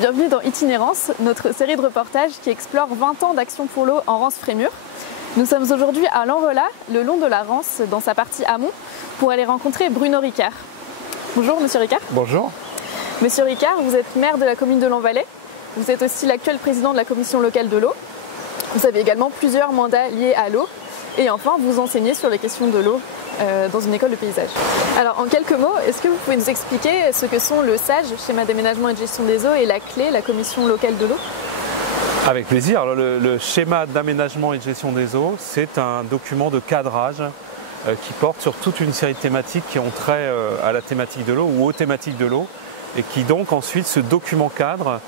bienvenue dans Itinérance, notre série de reportages qui explore 20 ans d'action pour l'eau en Rance-Frémur. Nous sommes aujourd'hui à l'Enrelat, le long de la Rance, dans sa partie amont, pour aller rencontrer Bruno Ricard. Bonjour Monsieur Ricard. Bonjour. Monsieur Ricard, vous êtes maire de la commune de Lanvalet. Vous êtes aussi l'actuel président de la commission locale de l'eau. Vous avez également plusieurs mandats liés à l'eau. Et enfin, vous enseignez sur les questions de l'eau dans une école de paysage. Alors, en quelques mots, est-ce que vous pouvez nous expliquer ce que sont le SAGE, schéma d'aménagement et de gestion des eaux, et la CLE, la commission locale de l'eau? Avec plaisir. Alors, le schéma d'aménagement et de gestion des eaux, c'est un document de cadrage qui porte sur toute une série de thématiques qui ont trait à la thématique de l'eau ou aux thématiques de l'eau, et qui donc ensuite, ce document cadre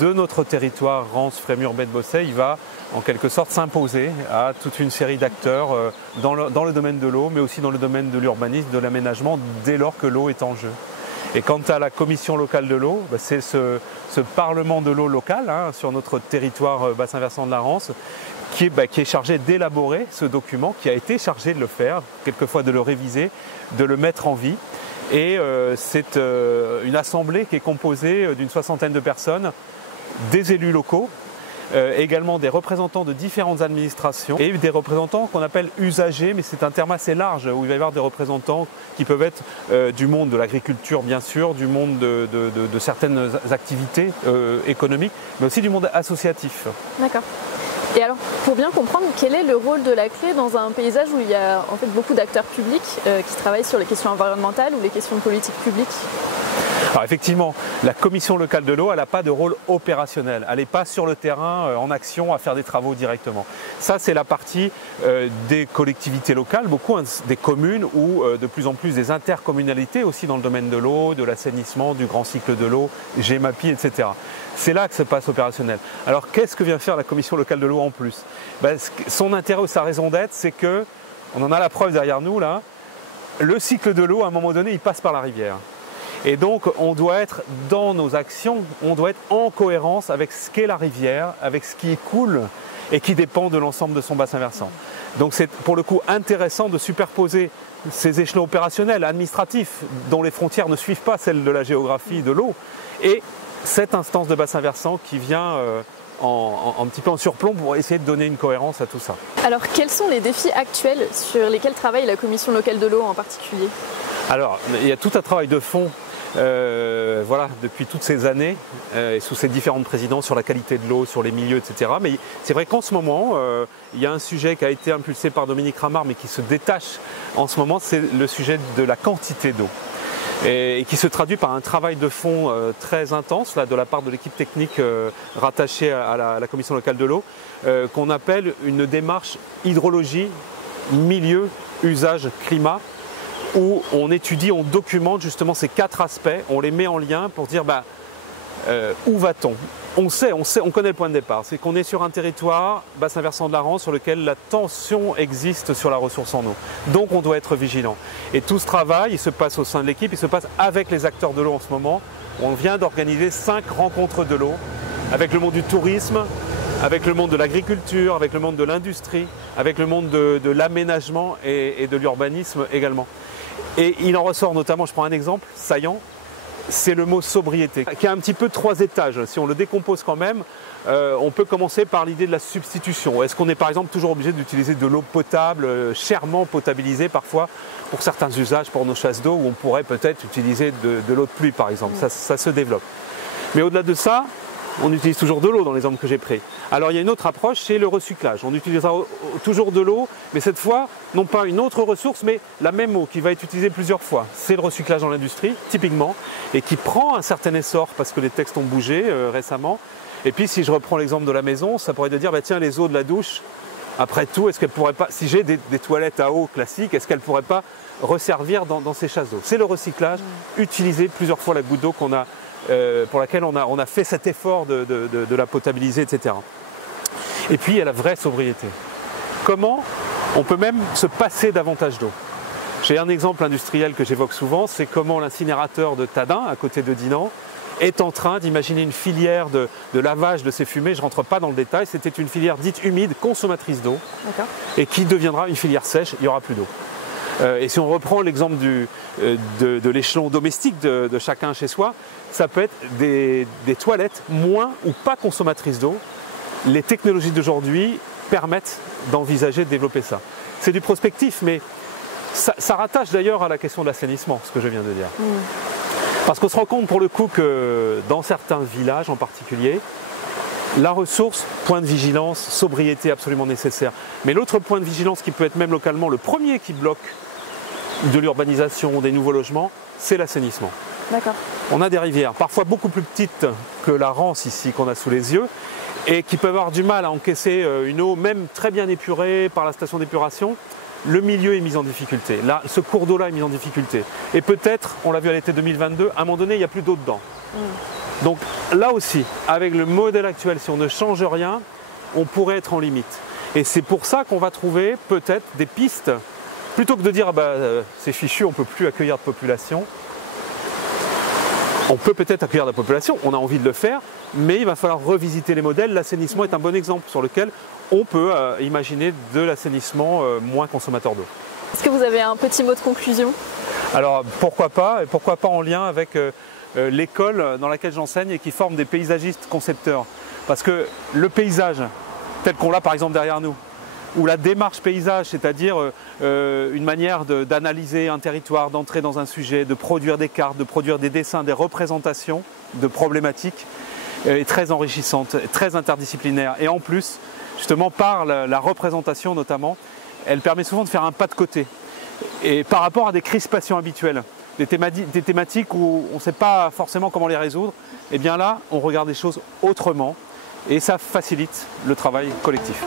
de notre territoire Rance-Frémur-Baie-de-Bossey, il va en quelque sorte s'imposer à toute une série d'acteurs dans le domaine de l'eau, mais aussi dans le domaine de l'urbanisme, de l'aménagement, dès lors que l'eau est en jeu. Et quant à la commission locale de l'eau, c'est ce parlement de l'eau local sur notre territoire bassin versant de la Rance, qui est chargé d'élaborer ce document, qui a été chargé de le faire, quelquefois de le réviser, de le mettre en vie. Et c'est une assemblée qui est composée d'une 60aine de personnes, des élus locaux, également des représentants de différentes administrations et des représentants qu'on appelle usagers, mais c'est un terme assez large où il va y avoir des représentants qui peuvent être du monde de l'agriculture bien sûr, du monde de certaines activités économiques, mais aussi du monde associatif. D'accord. Et alors, pour bien comprendre, quel est le rôle de la CLE dans un paysage où il y a en fait beaucoup d'acteurs publics qui travaillent sur les questions environnementales ou les questions de politique publique? Alors effectivement, la commission locale de l'eau, elle n'a pas de rôle opérationnel. Elle n'est pas sur le terrain en action à faire des travaux directement. Ça, c'est la partie des collectivités locales, beaucoup des communes ou de plus en plus des intercommunalités aussi dans le domaine de l'eau, de l'assainissement, du grand cycle de l'eau, GEMAPI, etc. C'est là que se passe opérationnel. Alors qu'est-ce que vient faire la commission locale de l'eau en plus? Son intérêt ou sa raison d'être, c'est que, on en a la preuve derrière nous là, le cycle de l'eau, à un moment donné, il passe par la rivière. Et donc, on doit être dans nos actions, on doit être en cohérence avec ce qu'est la rivière, avec ce qui coule et qui dépend de l'ensemble de son bassin versant. Donc, c'est pour le coup intéressant de superposer ces échelons opérationnels, administratifs, dont les frontières ne suivent pas celles de la géographie de l'eau, et cette instance de bassin versant qui vient un petit peu en surplomb pour essayer de donner une cohérence à tout ça. Alors, quels sont les défis actuels sur lesquels travaille la commission locale de l'eau en particulier? Alors, il y a tout un travail de fond depuis toutes ces années et sous ces différentes présidences sur la qualité de l'eau, sur les milieux, etc. Mais c'est vrai qu'en ce moment, il y a un sujet qui a été impulsé par Dominique Ramard, mais qui se détache en ce moment, c'est le sujet de la quantité d'eau. Et qui se traduit par un travail de fond très intense là, de la part de l'équipe technique rattachée à la commission locale de l'eau, qu'on appelle une démarche hydrologie, milieu, usage, climat, où on étudie, on documente justement ces 4 aspects, on les met en lien pour dire où va-t-on? On connaît le point de départ, c'est qu'on est sur un territoire, bassin versant de la Rance, sur lequel la tension existe sur la ressource en eau. Donc on doit être vigilant. Et tout ce travail, il se passe au sein de l'équipe, il se passe avec les acteurs de l'eau en ce moment. On vient d'organiser 5 rencontres de l'eau, avec le monde du tourisme, avec le monde de l'agriculture, avec le monde de l'industrie, avec le monde de l'aménagement et de l'urbanisme également. Et il en ressort notamment, je prends un exemple saillant, c'est le mot sobriété, qui a un petit peu 3 étages. Si on le décompose quand même, on peut commencer par l'idée de la substitution. Est-ce qu'on est par exemple toujours obligé d'utiliser de l'eau potable, chèrement potabilisée parfois, pour certains usages, pour nos chasses d'eau, où on pourrait peut-être utiliser de l'eau de pluie par exemple, ça se développe. Mais au-delà de ça, on utilise toujours de l'eau dans l'exemple que j'ai pris. Alors il y a une autre approche, c'est le recyclage. On utilisera toujours de l'eau, mais cette fois, non pas une autre ressource, mais la même eau qui va être utilisée plusieurs fois. C'est le recyclage dans l'industrie, typiquement, et qui prend un certain essor parce que les textes ont bougé récemment. Et puis si je reprends l'exemple de la maison, ça pourrait être de dire, tiens, les eaux de la douche, après tout, est-ce qu'elles pourraient pas, si j'ai des toilettes à eau classiques, est-ce qu'elles pourraient pas resservir dans ces chasses d'eau? C'est le recyclage, utiliser plusieurs fois la goutte d'eau qu'on a pour laquelle on a fait cet effort de la potabiliser, etc. Et puis il y a la vraie sobriété. Comment on peut même se passer davantage d'eau? J'ai un exemple industriel que j'évoque souvent, c'est comment l'incinérateur de Tadin, à côté de Dinan, est en train d'imaginer une filière de lavage de ces fumées. Je ne rentre pas dans le détail, c'était une filière dite humide, consommatrice d'eau, et qui deviendra une filière sèche, il n'y aura plus d'eau. Et si on reprend l'exemple de l'échelon domestique de chacun chez soi, ça peut être des toilettes moins ou pas consommatrices d'eau. Les technologies d'aujourd'hui permettent d'envisager de développer ça. C'est du prospectif, mais ça rattache d'ailleurs à la question de l'assainissement, ce que je viens de dire. Parce qu'on se rend compte pour le coup que dans certains villages en particulier, la ressource, point de vigilance, sobriété absolument nécessaire. Mais l'autre point de vigilance qui peut être même localement le premier qui bloque de l'urbanisation, des nouveaux logements, c'est l'assainissement. D'accord. On a des rivières, parfois beaucoup plus petites que la Rance ici qu'on a sous les yeux, et qui peuvent avoir du mal à encaisser une eau même très bien épurée par la station d'épuration. Le milieu est mis en difficulté. Là, ce cours d'eau-là est mis en difficulté. Et peut-être, on l'a vu à l'été 2022, à un moment donné, il n'y a plus d'eau dedans. Donc là aussi, avec le modèle actuel, si on ne change rien, on pourrait être en limite. Et c'est pour ça qu'on va trouver peut-être des pistes, plutôt que de dire c'est fichu, on ne peut plus accueillir de population. On peut peut-être accueillir de la population, on a envie de le faire, mais il va falloir revisiter les modèles. L'assainissement est un bon exemple sur lequel on peut imaginer de l'assainissement moins consommateur d'eau. Est-ce que vous avez un petit mot de conclusion? Alors pourquoi pas, et pourquoi pas en lien avec l'école dans laquelle j'enseigne et qui forme des paysagistes concepteurs. Parce que le paysage, tel qu'on l'a par exemple derrière nous, ou la démarche paysage, c'est-à-dire une manière d'analyser un territoire, d'entrer dans un sujet, de produire des cartes, de produire des dessins, des représentations de problématiques, est très enrichissante, très interdisciplinaire. Et en plus, justement, par la représentation notamment, elle permet souvent de faire un pas de côté. Et par rapport à des crispations habituelles, des thématiques où on ne sait pas forcément comment les résoudre, et bien là, on regarde les choses autrement et ça facilite le travail collectif.